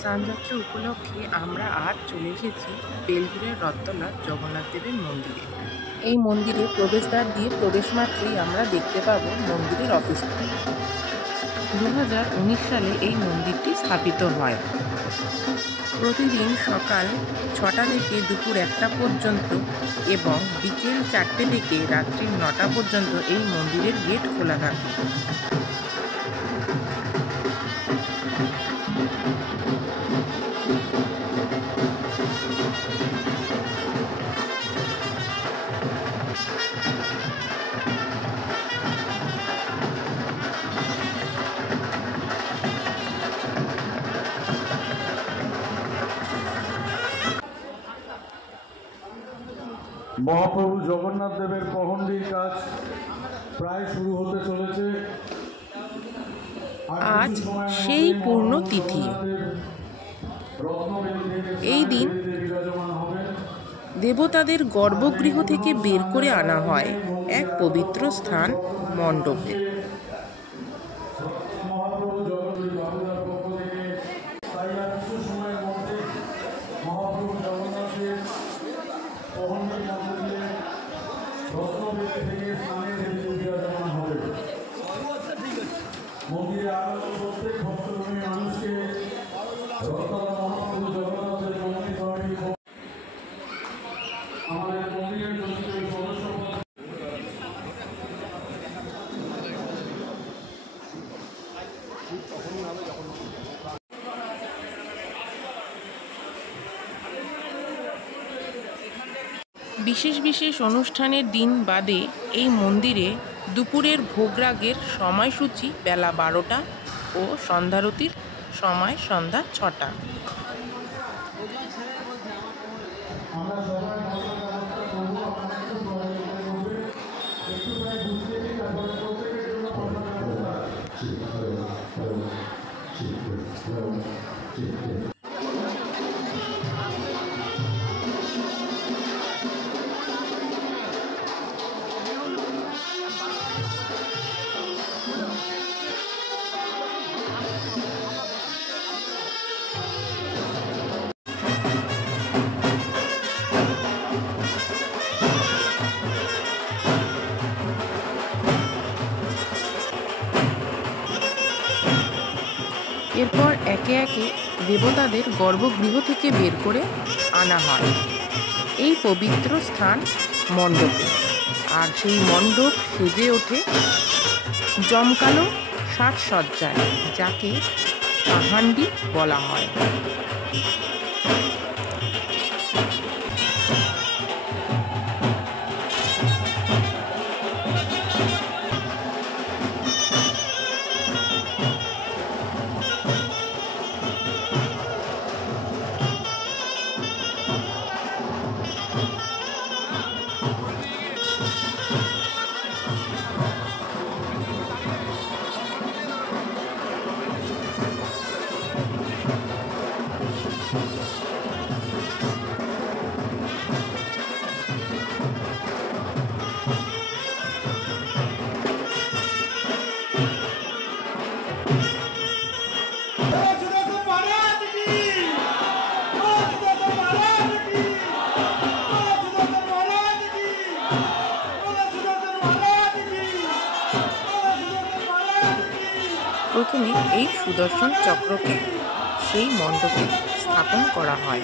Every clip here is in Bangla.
স্নানযাত্রা উপলক্ষে আমরা আজ চলে এসেছি বেলঘড়িয়ার রথতলার জগন্নাথ দেবের মন্দিরে। এই মন্দিরে প্রবেশদ্বার দিয়ে প্রবেশ মাত্রই আমরা দেখতে পাবো মন্দিরের অফিস। 2019 সালে এই মন্দিরটি স্থাপিত হয়। প্রতিদিন সকাল 6টা থেকে দুপুর 1টা পর্যন্ত এবং বিকেল 4টে থেকে রাত্রি 9টা পর্যন্ত এই মন্দিরের গেট খোলা থাকে। মহাপ্রভু জগন্নাথ দেবের পহণ্ডির কাজ প্রায় শুরু হতে চলেছে। আজ সেই পূর্ণ তিথি। এই দিন দেবতাদের গর্ভগৃহ থেকে বের করে আনা হয় এক পবিত্র স্থান মণ্ডপে। মন্দিরে আগত প্রত্যেক ভক্তভূমি মানুষকে রথতলা মহাপ্রভু জগন্নাথের মন্দির আমাদের মন্দিরের সদস্য বিশেষ বিশেষ অনুষ্ঠানের দিন বাদে এই মন্দিরে দুপুরের ভোগরাগের সময়সূচি বেলা 12টা ও সন্ধ্যারতির সময় সন্ধ্যা 6টা। এরপর একে একে দেবতাদের গর্ভগৃহ থেকে বের করে আনা হয় এই পবিত্র স্থান মণ্ডপে। আর সেই মণ্ডপ সেজে ওঠে জমকালো সাজসজ্জায়, যাকে পাহান্ডি বলা হয়। প্রথমে এই সুদর্শন চক্রকে সেই মণ্ডপে স্থাপন করা হয়।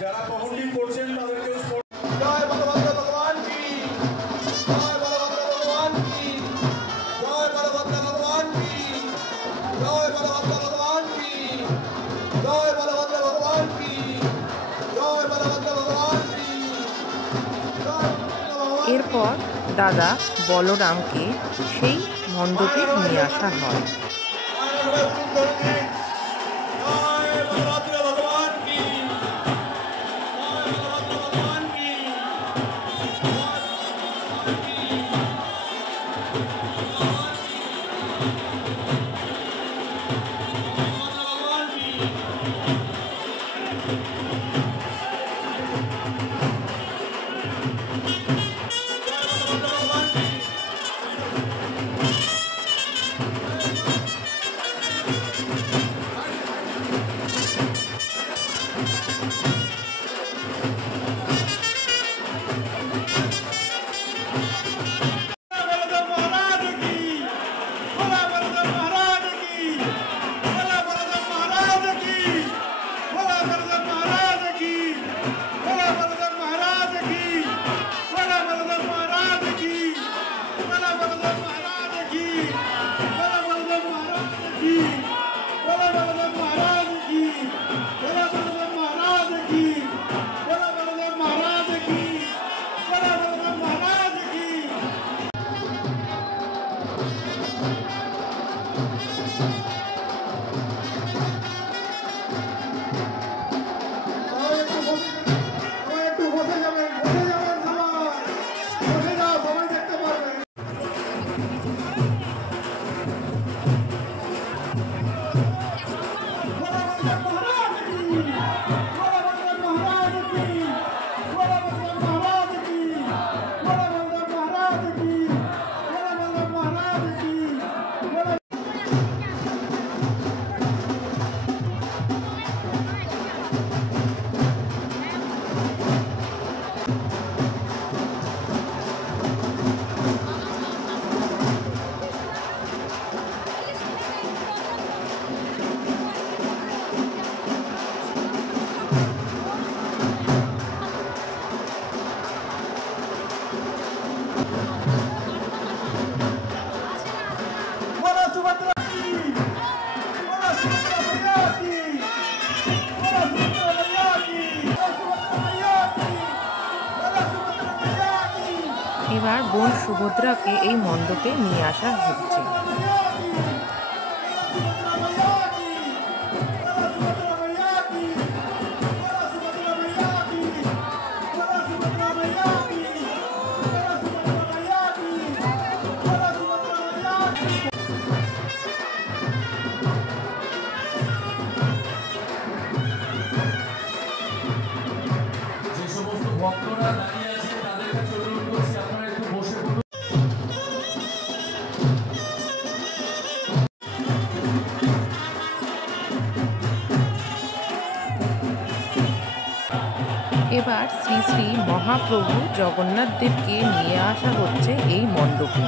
যারা পহণ্ডি করছেন তাদেরকেও জয় বলভদ্র ভগবান কি, জয় বলভদ্র ভগবান কি, জয় বলভদ্র ভগবান কি, জয় বলভদ্র ভগবান কি, জয় বলভদ্র ভগবান কি, জয় বলভদ্র ভগবান কি। এরপর দাদা বলরামকে সেই মণ্ডপে নিয়ে আসা হয়। এবার বোন সুভদ্রাকে এই মণ্ডপে নিয়ে আসা হচ্ছে। যে সমস্ত ভক্তরা দাঁড়িয়ে আছে তাদের কাছে অনুরোধ করছি আপনারা একটু বসে পড়ুন। এবার শ্রী শ্রী মহাপ্রভু জগন্নাথ দেবকে নিয়ে আসা হচ্ছে এই মণ্ডপে।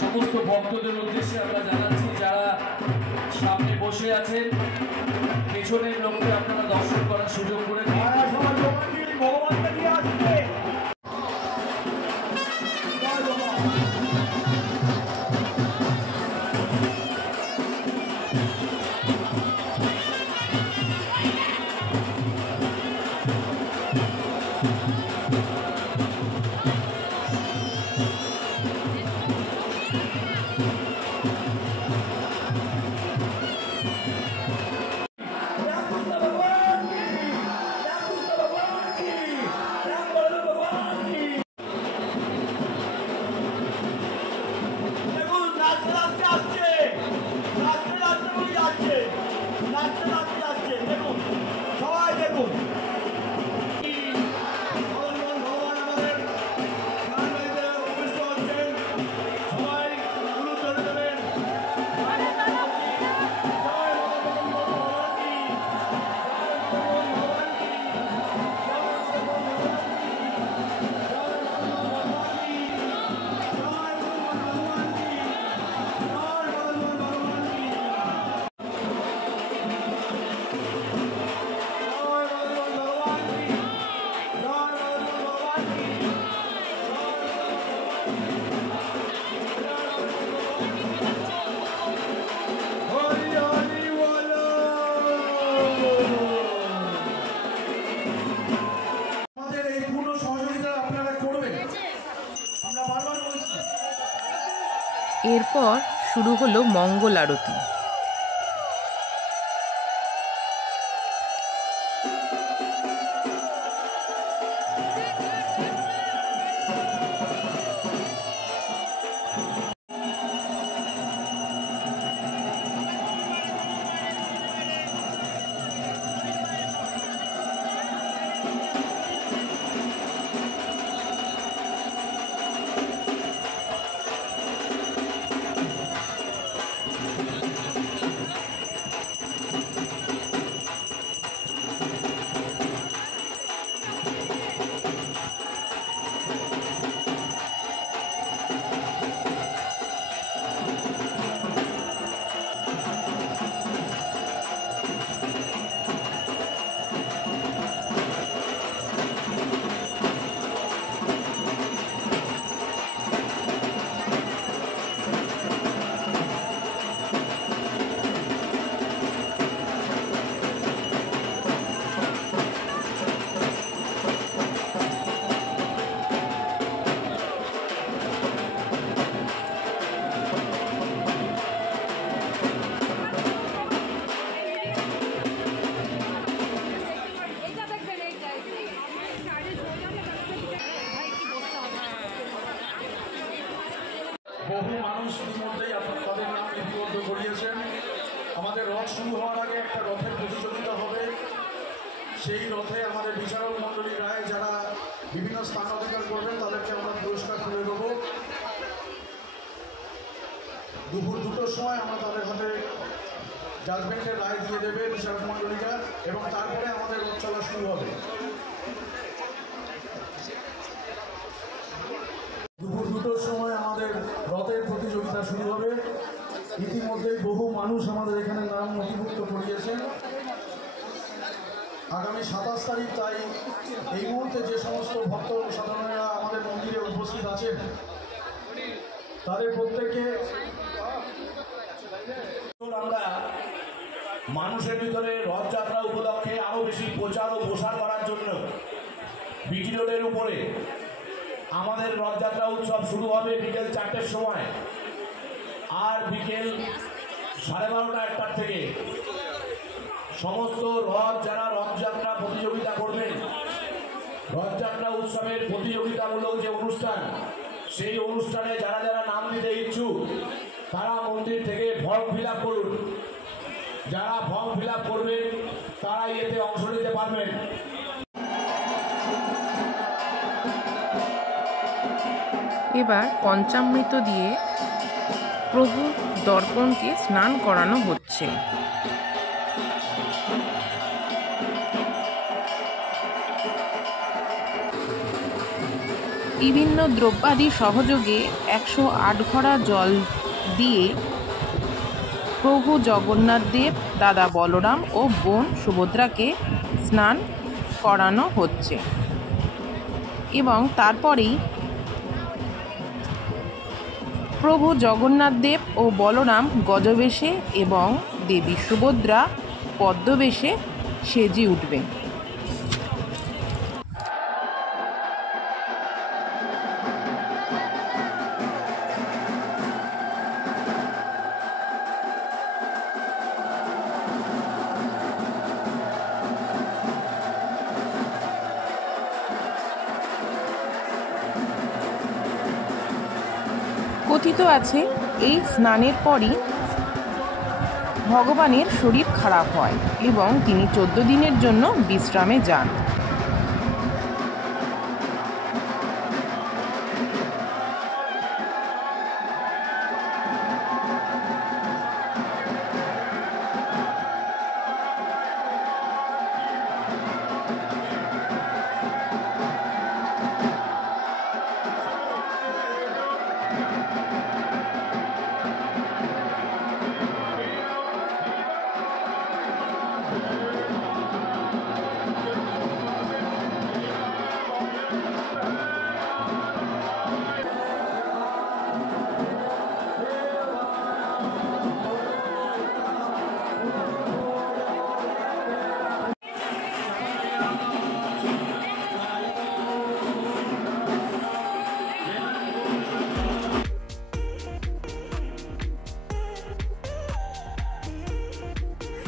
সমস্ত ভক্তদের উদ্দেশ্যে আমরা জানাচ্ছি, যারা সামনে বসে আছেন পেছনের লোককে আপনারা দর্শন করার সুযোগ করে দিন। ভগবানকে নিয়ে আসছে। এরপর শুরু হলো মঙ্গল আরতি। বহু মানুষ ইতিমধ্যেই তাদের নাম লিপিবদ্ধ করিয়েছেন। আমাদের রথ শুরু হওয়ার আগে একটা রথের প্রতিযোগিতা হবে। সেই রথে আমাদের বিচারক মণ্ডলী রায় যারা বিভিন্ন স্থান অধিকার করবেন তাদেরকে আমরা পুরস্কার তুলে দেবো। দুপুর 2টোর সময় আমরা তাদের হাতে জাজমেন্টের রায় দিয়ে দেবে বিচারক মণ্ডলীরা, এবং তারপরে আমাদের রথ চলা শুরু হবে। দুপুর 2টোর সময় আমাদের রথের প্রতিযোগিতা শুরু হবে। ইতিমধ্যেই বহু মানুষ আমাদের এখানে নাম নথিভুক্ত করিয়েছেন। আগামী 27 তারিখ, তাই এই মুহূর্তে যে সমস্ত ভক্ত সাধারণেরা আমাদের মন্দিরে উপস্থিত আছেন তাদের প্রত্যেককে আমরা মানুষের ভিতরে রথযাত্রা উপলক্ষে আরো বেশি প্রচার ও প্রসার করার জন্য বিটি রোডের উপরে আমাদের রথযাত্রা উৎসব শুরু হবে বিকেল 4টের সময়, আর বিকেল 12:30-1টার থেকে সমস্ত যারা রথযাত্রা প্রতিযোগিতা করবেন, রথযাত্রা উৎসবের প্রতিযোগিতামূলক যে অনুষ্ঠান, সেই অনুষ্ঠানে যারা যারা নাম দিতে ইচ্ছুক তারা মন্দির থেকে ফর্ম ফিল আপ করুন। যারা ফর্ম ফিল আপ করবেন তারাই এতে অংশ নিতে পারবেন। এবার পঞ্চামৃত দিয়ে প্রভু দর্পণকে স্নান করানো হচ্ছে। বিভিন্ন দ্রব্যাদি সহযোগে 108 ঘড়া জল দিয়ে প্রভু জগন্নাথ দেব, দাদা বলরাম ও বোন সুভদ্রাকে স্নান করানো হচ্ছে এবং তারপরেই প্রভু জগন্নাথ দেব ও বলরাম গজবেশে এবং দেবী সুভদ্রা পদ্মবেশে সেজে উঠবে। কথিত আছে এই স্নানের পরই ভগবানের শরীর খারাপ হয় এবং তিনি 14 দিনের জন্য বিশ্রামে যান।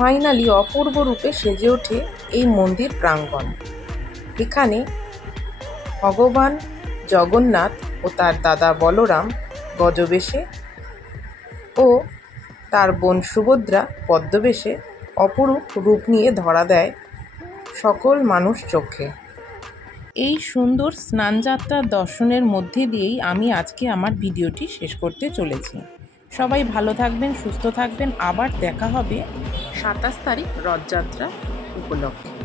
ফাইনালি অপূর্ব রূপে সেজে ওঠে এই মন্দির প্রাঙ্গণ। এখানে ভগবান জগন্নাথ ও তার দাদা বলরাম গজবেশে ও তার বোন সুভদ্রা পদ্মবেশে অপরূপ রূপ নিয়ে ধরা দেয় সকল মানুষ চোখে। এই সুন্দর স্নানযাত্রার দর্শনের মধ্যে দিয়েই আমি আজকে আমার ভিডিওটি শেষ করতে চলেছি। সবাই ভালো থাকবেন, সুস্থ থাকবেন। আবার দেখা হবে 27 তারিখ রথযাত্রা উপলক্ষে।